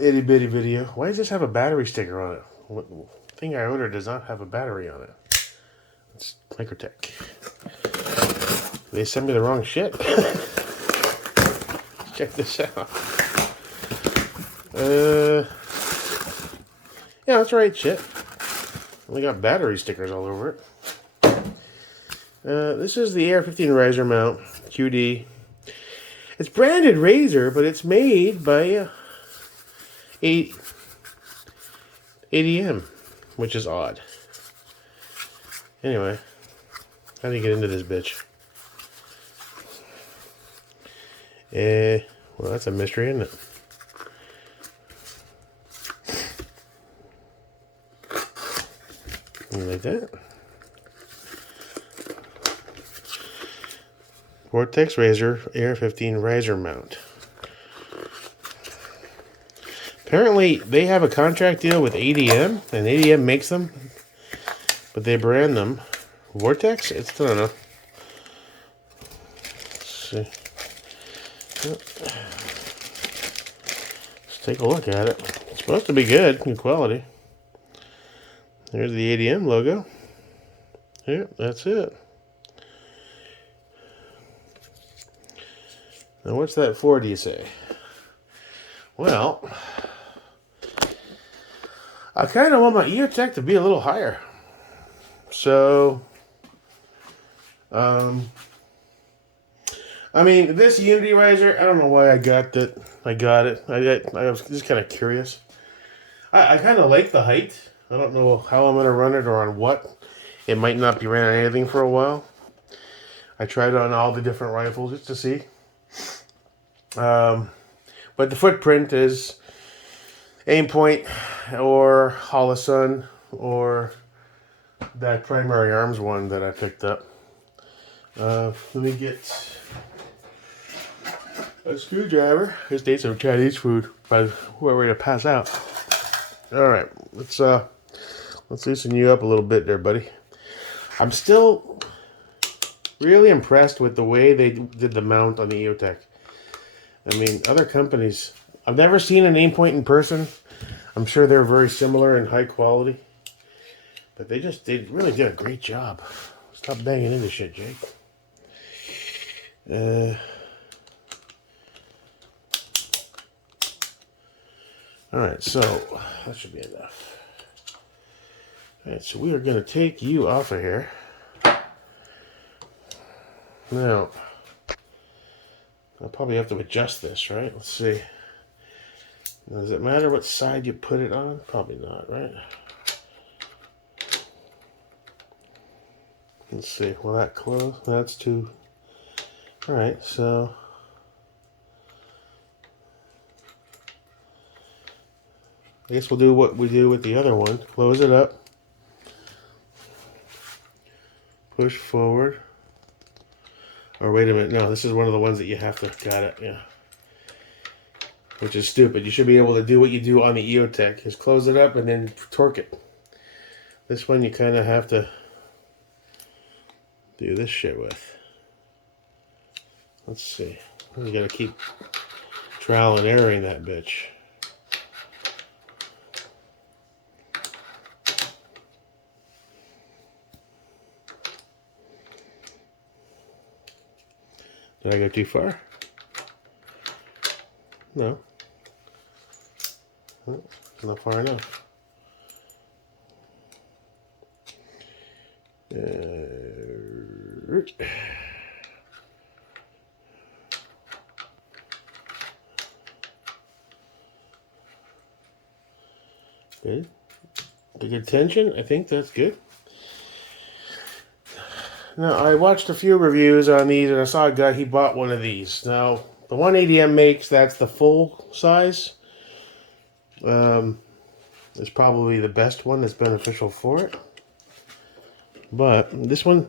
itty bitty video. Why does this have a battery sticker on it? What thing I ordered does not have a battery on it. It's Microtech. They sent me the wrong shit. Check this out. Yeah, that's right shit. Only got battery stickers all over it. This is the AR-15 riser mount, QD. It's branded Razor, but it's made by ADM, which is odd. Anyway, how do you get into this bitch? Well, that's a mystery, isn't it? Like that. Vortex Razor AR-15 riser mount. Apparently, they have a contract deal with ADM, and ADM makes them, but they brand them Vortex. I don't know. Let's see. Let's take a look at it. It's supposed to be good quality. There's the ADM logo. Yeah, that's it. Now, what's that for, do you say? Well, I kind of want my EOTech to be a little higher. So, I mean, this Unity riser, I don't know why I got that. I got it. I was just kind of curious. I kind of like the height. I don't know how I'm going to run it or on what. It might not be ran on anything for a while. I tried it on all the different rifles just to see. But the footprint is Aimpoint or Holosun or that Primary Arms one that I picked up. Let me get a screwdriver. Just ate some Chinese food, but we're ready to pass out. All right, let's loosen you up a little bit there, buddy. I'm still really impressed with the way they did the mount on the EOTech. I mean, other companies, I've never seen an Aimpoint in person. I'm sure they're very similar in high quality, but they really did a great job. Stop banging into shit, Jake. All right, so that should be enough. All right, so we are going to take you off of here. Now, I'll probably have to adjust this, right? Let's see. Does it matter what side you put it on? Probably not, right? Let's see. Will that close? That's too... All right, so... I guess we'll do what we do with the other one. Close it up. Push forward. Or wait a minute. No, this is one of the ones that you have to... Got it, yeah. Which is stupid. You should be able to do what you do on the EOTech. Just close it up and then torque it. This one you kind of have to do this shit with. Let's see. You got to keep trial and erroring that bitch. Did I go too far? No. Not far enough. Good. The good tension, I think that's good. Now, I watched a few reviews on these, and I saw a guy, he bought one of these. Now, the one ADM makes, that's the full size. It's probably the best one that's beneficial for it. But this one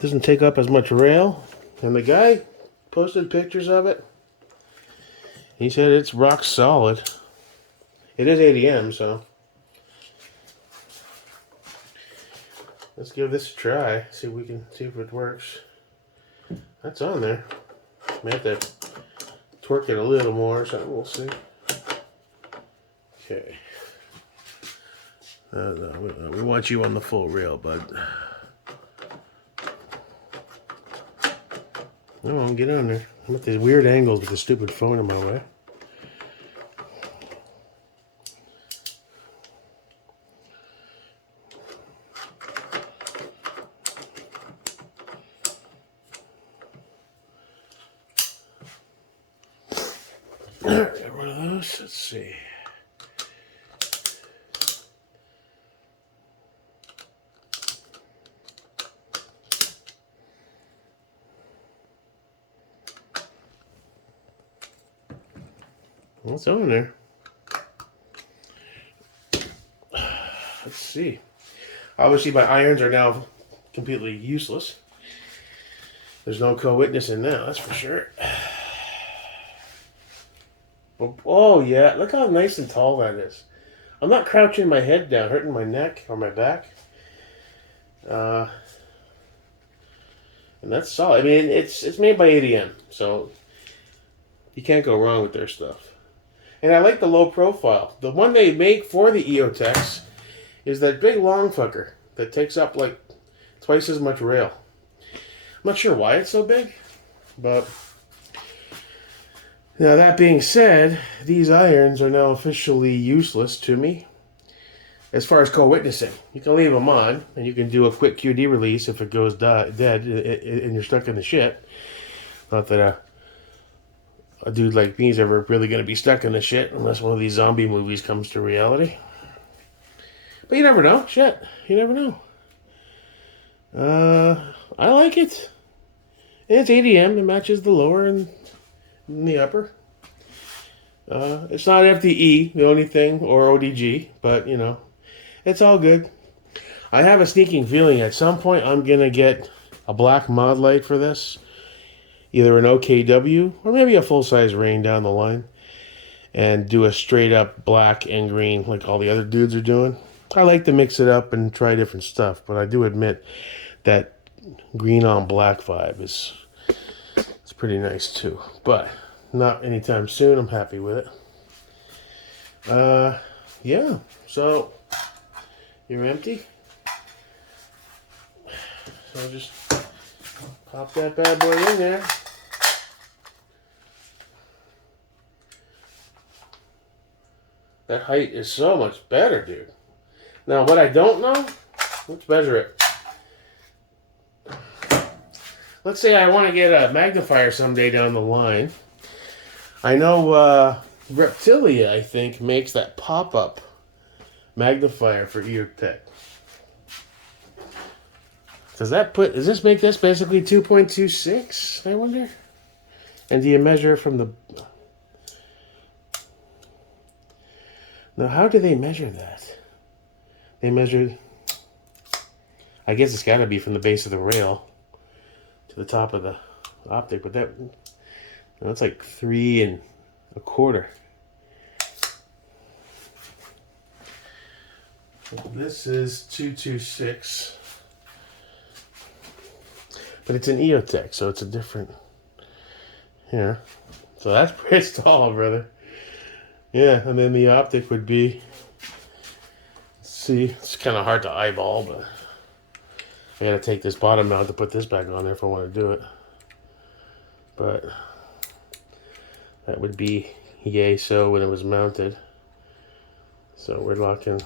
doesn't take up as much rail. And the guy posted pictures of it. He said it's rock solid. It is ADM, so let's give this a try. See if we can see if it works. That's on there. May have to torque it a little more or something. We'll see. Okay. We want you on the full reel, bud. Come on, get on there. I'm at these weird angles with the stupid phone in my way. Alright, got one of those. Let's see. What's on there? Let's see. Obviously, my irons are now completely useless. There's no co-witnessing now, that's for sure. Oh, yeah. Look how nice and tall that is. I'm not crouching my head down, hurting my neck or my back. And that's solid. I mean, it's made by ADM, so you can't go wrong with their stuff. And I like the low profile. The one they make for the EOTechs is that big long fucker that takes up like twice as much rail. I'm not sure why it's so big, but now that being said, these irons are now officially useless to me as far as co-witnessing. You can leave them on and you can do a quick QD release if it goes dead and you're stuck in the shit. Not that a dude like me is ever really going to be stuck in the shit unless one of these zombie movies comes to reality. But you never know. Shit. You never know. I like it. And it's ADM. It matches the lower and the upper. It's not FDE, the only thing, or ODG, but, you know, it's all good. I have a sneaking feeling at some point I'm going to get a black mod light for this. Either an OKW or maybe a full-size rain down the line. And do a straight-up black and green like all the other dudes are doing. I like to mix it up and try different stuff, but I do admit that green on black vibe is pretty nice too. But not anytime soon. I'm happy with it. Yeah. So you're empty. So just pop that bad boy in there. That height is so much better, dude. Now, what I don't know, let's measure it. Let's say I want to get a magnifier someday down the line. I know Reptilia, I think, makes that pop-up magnifier for EOTech. Does this make this basically 2.26, I wonder? And do you measure from the... Now, how do they measure that? They measure... I guess it's got to be from the base of the rail to the top of the optic, but that's like 3 1/4. This is 226, but it's an EOTech, so it's a different. Yeah, so that's pretty tall, brother. Yeah, and then the optic would be. Let's see, it's kind of hard to eyeball, but I gotta take this bottom out to put this back on there if I want to do it. But that would be yay so when it was mounted. So we're locking.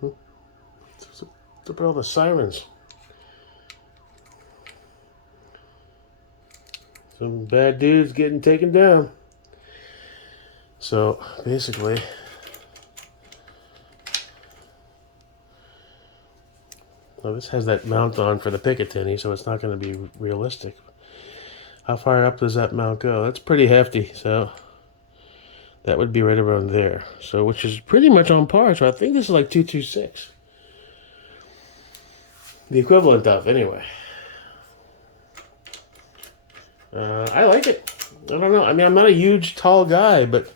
Look at all the sirens. Some bad dudes getting taken down. So basically, well, this has that mount on for the Picatinny, so it's not going to be realistic. How far up does that mount go? That's pretty hefty, so that would be right around there. So, which is pretty much on par. So I think this is like 226. The equivalent of, anyway. I like it. I don't know. I mean, I'm not a huge, tall guy, but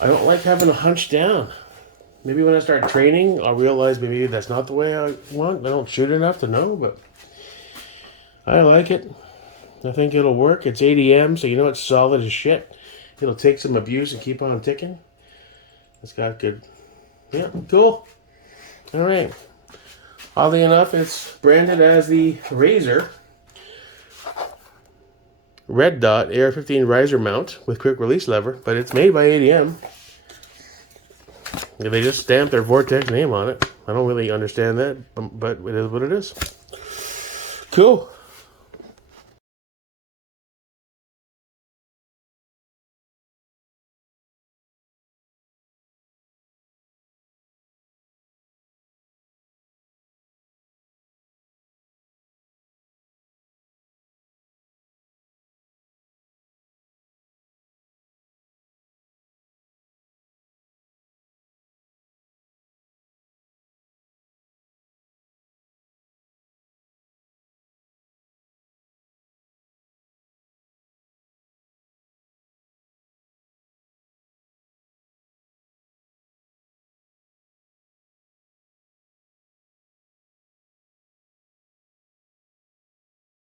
I don't like having to hunch down. Maybe when I start training, I'll realize maybe that's not the way I want. I don't shoot enough to know, but I like it. I think it'll work. It's ADM, so you know it's solid as shit. It'll take some abuse and keep on ticking. It's got good. Yeah, cool. All right. Oddly enough, it's branded as the Razor Red Dot AR-15 riser mount with quick release lever, but it's made by ADM. They just stamped their Vortex name on it. I don't really understand that, but it is what it is. Cool.